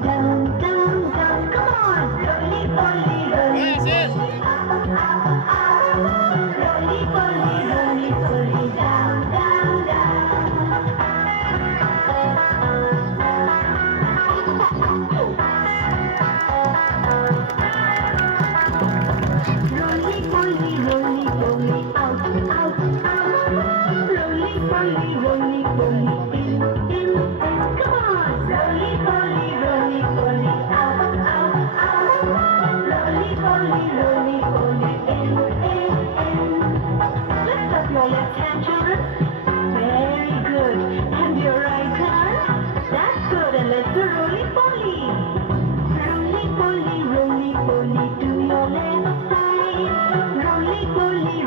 down, down, down. Come on, roly poly, roly poly, up, up, up. Roly poly, down, down, down. Roly poly, out, out, out. Roly poly, in. Come on, roly poly, out, out, out. Roly poly, in. Lift up your left hand, children. Very good. And your right hand. That's good. And let's do roly poly. Roly poly, do your left side. Roly poly,